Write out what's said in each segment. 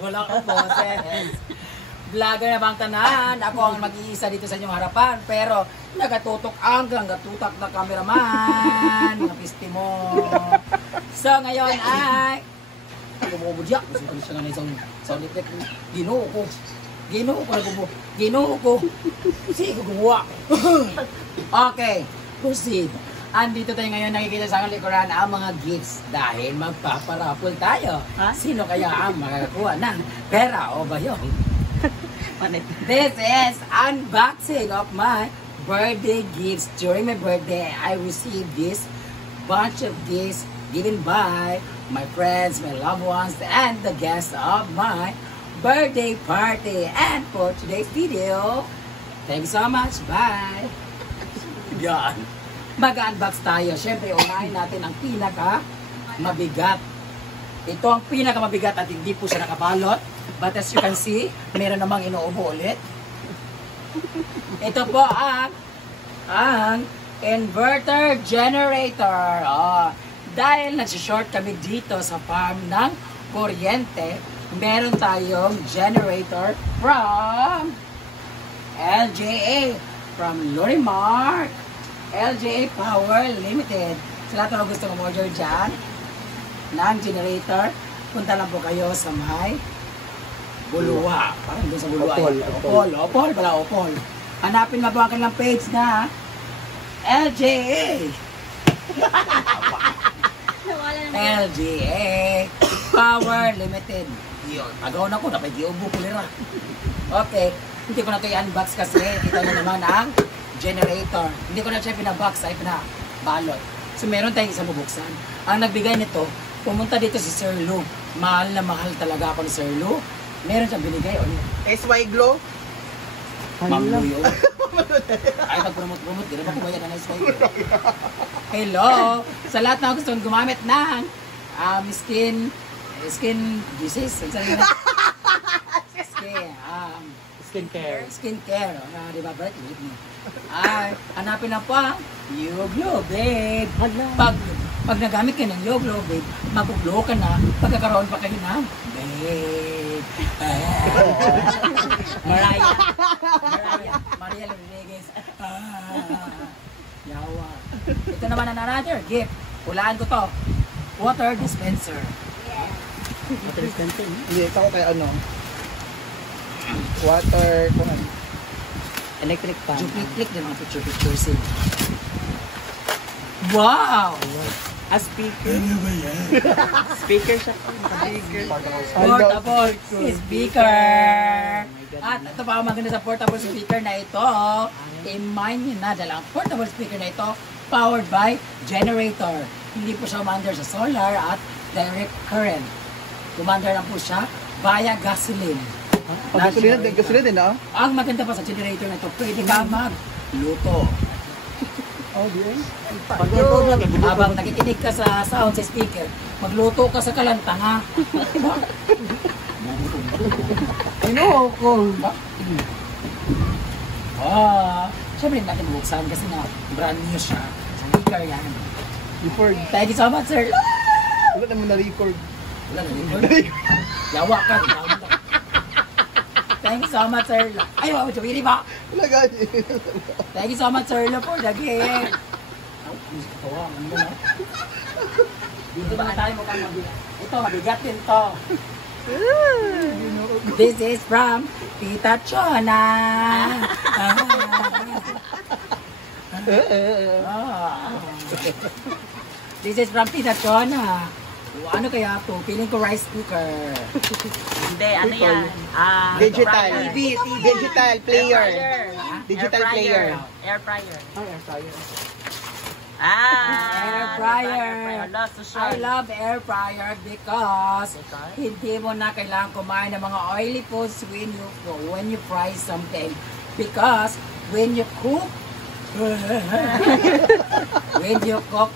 Wala akong boses. Vlogger na bang tanan? Ako ang mag-iisa dito sa inyong harapan. Pero nagatutok ang gatutak na cameraman. Mga piste mo. So ngayon ay... Kumubudya. Gusto ko siya nga na isang sound effect. Ginoo ko. Ginoo ko. Sige ko gumawa. Okay. Proceed. Andito tayo ngayon, nakikita sa likuran ang mga gifts dahil magpaparapol tayo. Ha? Sino kaya ang makakakuha ng pera o ba yun? This is unboxing of my birthday gifts. During my birthday, I received this bunch of gifts given by my friends, my loved ones, and the guests of my birthday party. And for today's video, thanks so much. Bye! Yan. Mag-unbox tayo. Siyempre, unahin natin ang pinaka-mabigat. Ito ang pinaka-mabigat at hindi po siya nakabalot. But as you can see, meron namang inuubo ulit. Ito po ang inverter generator. Dahil nagsishort kami dito sa farm ng kuryente, meron tayong generator from LJA, from Lorimar, LJA Power Limited. Sa lahat ng gusto mag-order dyan ng generator, punta lang po kayo sa may Buluwa. Parang doon sa Buluwa. Opol pala, Opol. Hanapin nga po ang kanilang page na LJA. LJA Power Limited. Yun. Agaw na ko, dapat iubo ko nila. Okay. Hindi ko na ito i-unbox kasi kita nyo naman ang generator. Hindi ko na siya pinabox, ay pinabalot. So meron tayong isang bubuksan. Ang nagbigay nito, pumunta dito si Sir Lou. Mahal na mahal talaga ako ni Sir Lou. Meron siyang binigay. SY Glow? Mamuyo. Ay, nag-promote. Di naman ko bayan ng SY Glow. Hello! Sa lahat na gusto gumamit ng skin disease. Skincare. Di ba, Brett? Ay, hanapin na po ang Yoglo, babe. Pag nagamit ka ng Yoglo, babe, maguglo ka na, pagkakaroon pa kayo ng babe. Maria Rodriguez. Yawa. Ito naman ang another gift. Hulaan ko to. Water dispenser. Water dispenser? Hindi, ito ko kay ano. Water, electric fan. Click din mga picture scene. Wow! A speaker. Ano ba yan? Speaker siya. Portable speaker. At ito pa ang maganda sa portable speaker na ito. I-mind nyo na dahil ang portable speaker na ito powered by generator. Hindi po siya umandar sa solar at direct current. Umandar lang po siya via gasoline. Gasolina din, no? Ang maganda pa sa generator na ito, pwede ka magluto. Oh, yes. Habang nakikinig ka sa sound sa speaker, magluto ka sa kalanta nga. Ko. Siyempre natin buksan kasi na brand new siya. Speaker yan. Record. Thank you so much, sir. Wala naman na-record. Wala na record. Yawa ka. Thank you so much, sir. Ay, wow, chumili ba? Wala gani. Thank you so much, sir, for the gift. Dito ba tayo mukhang mabigat? Ito, mabigat din to. This is from Tita Chona. This is from Tita Chona. Ano kaya to? Feeling ko rice cooker. Hindi, ano yan? Digital. TV. Digital player. Digital player. Air fryer. Air fryer. Air fryer. I I love air fryer because hindi mo na kailangan kumain ng mga oily foods when you fry something. Because when you cook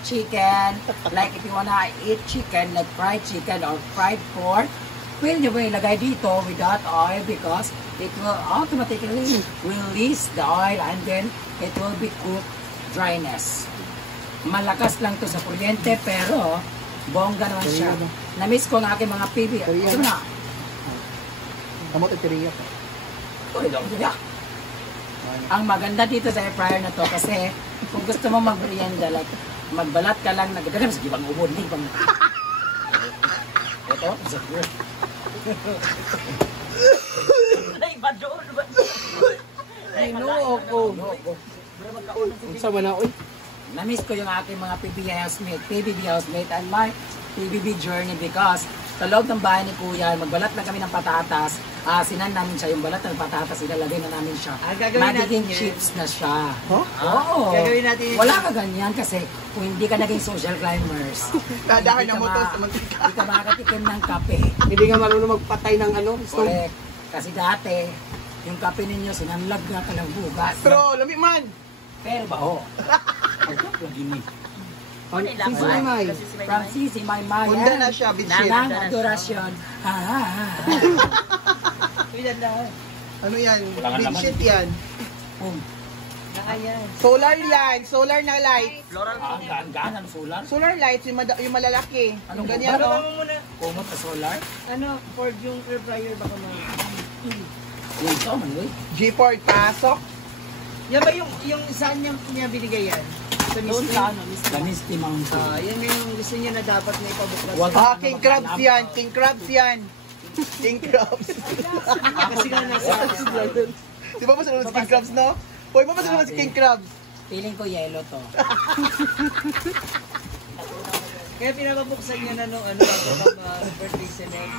chicken, like if you wanna eat chicken, like fried chicken or fried pork, pwede nyo ba ilagay dito without oil because it will automatically release the oil and then it will be cooked dryness. Malakas lang to sa kuryente pero Bongga naman siya. Korea ba? Na-miss ko ang aking mga PB. Korea. Sige na. Kamot at tiriya. Uy, lang niya. Ang maganda dito sa air fryer na to kasi kung gusto mo mag-merienda, like, magbalat ka lang, nagdala mas gibang ubod, hindi pang... Ito, sa good. Ay, ba doon? Ay, no, ako. Unsa man na, uy. Na-miss ko yung aking mga PBB housemate and my PBB journey because sa loob ng bahay ni Kuya, magbalat na kami ng patatas. Sinan namin siya, yung balat ng patatas, ilalagay na namin siya. Gagawin natin Magiging yun. chips na siya. Huh? Oo. Gagawin natin yun. Wala ka ganyan kasi kung hindi ka naging social climbers, Dadahan hindi ng ka motos ma- sa mantika. hindi ka makakatikim ng kape. Hindi nga marunong magpatay ng ano, stove. Correct. Kasi dati, yung kape ninyo, sinanlag nga ka ng bugas. Bro, lami man. Pero baho. Lagi ni. Ano lang Sisi ba? Maymay. Kasi si Maymay. From Sisi Maymay. Hunda na siya, bitchit. Nanang adorasyon. Ilan na. Ano yan? Wala nga Big naman. shit yan. Nakayan. Solar yan. Solar na light. Floral Ang cleaner. gaan-gaan ng solar. Solar lights, yung malalaki. Anong Yung ganyan, Baba no? mo muna. Kumot na solar. Ano, Ford yung air fryer baka mo. Ito man, uy. G-Port, pasok. Yan ba yung saan niya binigay yan? Sa Doon Misty? sa ano, Miss The Misty Mountain. Yan nga yung gusto niya na dapat na ipabuklas. Wag- King Crabs yan. King Crabs yan. King Crabs. Kasi nga nasa... Di ba masunod si King Crabs, no? Hoy, ba masunod si King Crabs? Feeling ko yellow to. Kaya pinapabuksan niya na nung ano, birthday select.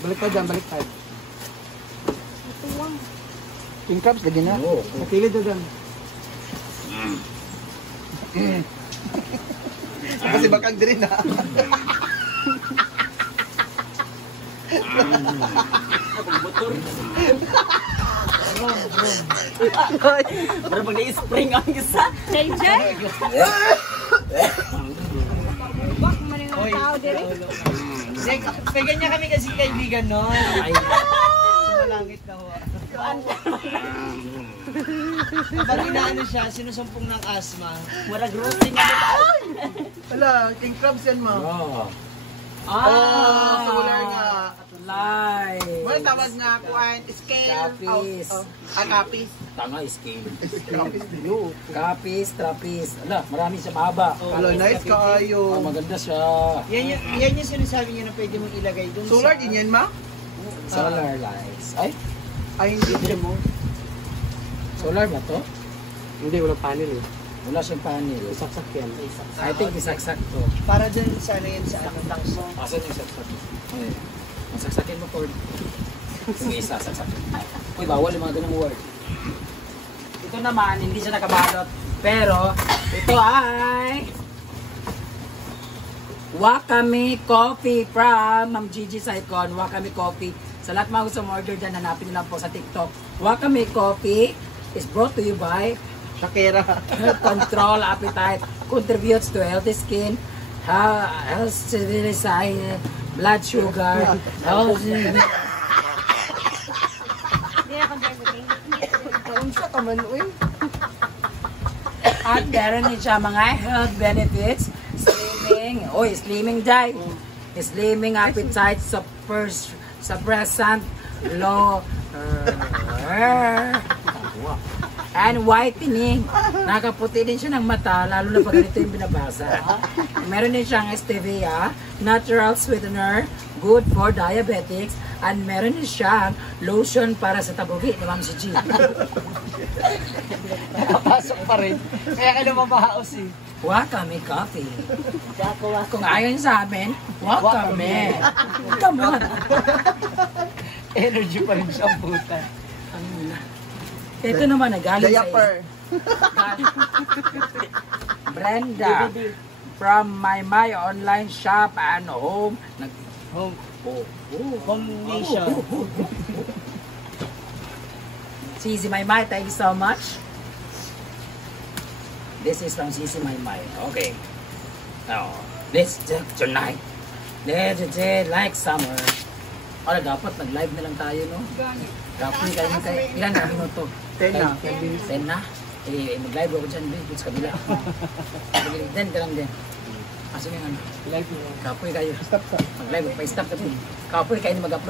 Baliktad dyan, baliktad. King Crabs, lagi na. Oo. Nakilid na dyan. Kasi bakang din ha. Pero pag na-spring ang isa. Hoy, kaya ganyan kami kasi kaibigan no. Ay, Sumalangit na ho. Kapag inaano siya, sinusumpong ng asma. Murag roasting na ito. Wala, King Crabs yan, ma. oh. Solar nga. Live. Well, tawag nga kuan, scale. Kapis. Kapis. Tanga, scale. Kapis dilo. Kapis, trapis. Ala, marami siya mahaba. Wala, nice kaayo. Maganda siya. Yan yung sinasabi niya na pwede mong ilagay dun Solar sa... din yan, ma? Solar lights. Ay, Ay, hindi mo. solar ba to? Hindi, wala panel eh. Wala siyang panel. Saksak yan. I think isaksak to. Para dun sa ano yan sa ano. Asan yung saksak? Ay, masaksakin mo, Ford. Yung isa, saksakin. Uy, bawal yung mga ganung word. Ito naman, hindi siya nakabalot. Pero, ito ay... Wakame Coffee from Ma'am Gigi Saicon. Wakame Coffee. Sa lahat mga gusto mo order dyan, hanapin nyo lang po sa TikTok. Wakame Coffee is brought to you by Shakira. Control Appetite. Contributes to healthy skin, health stability, blood sugar, health... Unsa ka man, uy? At meron din siya mga health benefits. Slimming. Oy, slimming dye. Slimming appetite, suppressant, low, and whitening. Nakaputi din siya ng mata, lalo na pag ganito yung binabasa. Meron din siyang stevia, natural sweetener, good for diabetics, and meron din siyang lotion para sa tabugi ni Ma'am si G. Nakapasok pa rin. Kaya ka naman mahaos eh. Wakame Coffee. Kung ayaw niyo sa amin, wakame. Come on. Energy pa rin siya ang puta. Ito naman, nagaling sa Diaper. Brenda. From my online shop and home. Home. Home nation. Sisi Maymay, thank you so much. This is from Sisi Maymay. Okay. Now, this tonight. Like summer. Wala, dapat nag-live na lang tayo, no? Dapat ilan na minuto? 10 na. 10 na? Eh, mag-live ako dyan, babe. Sa kabila. 10 ka lang din. Asa nga ano? Live mo. Kapoy kayo. Stop ka. Mag-live, pa-stop ka po. Kapoy kayo na mag-upload.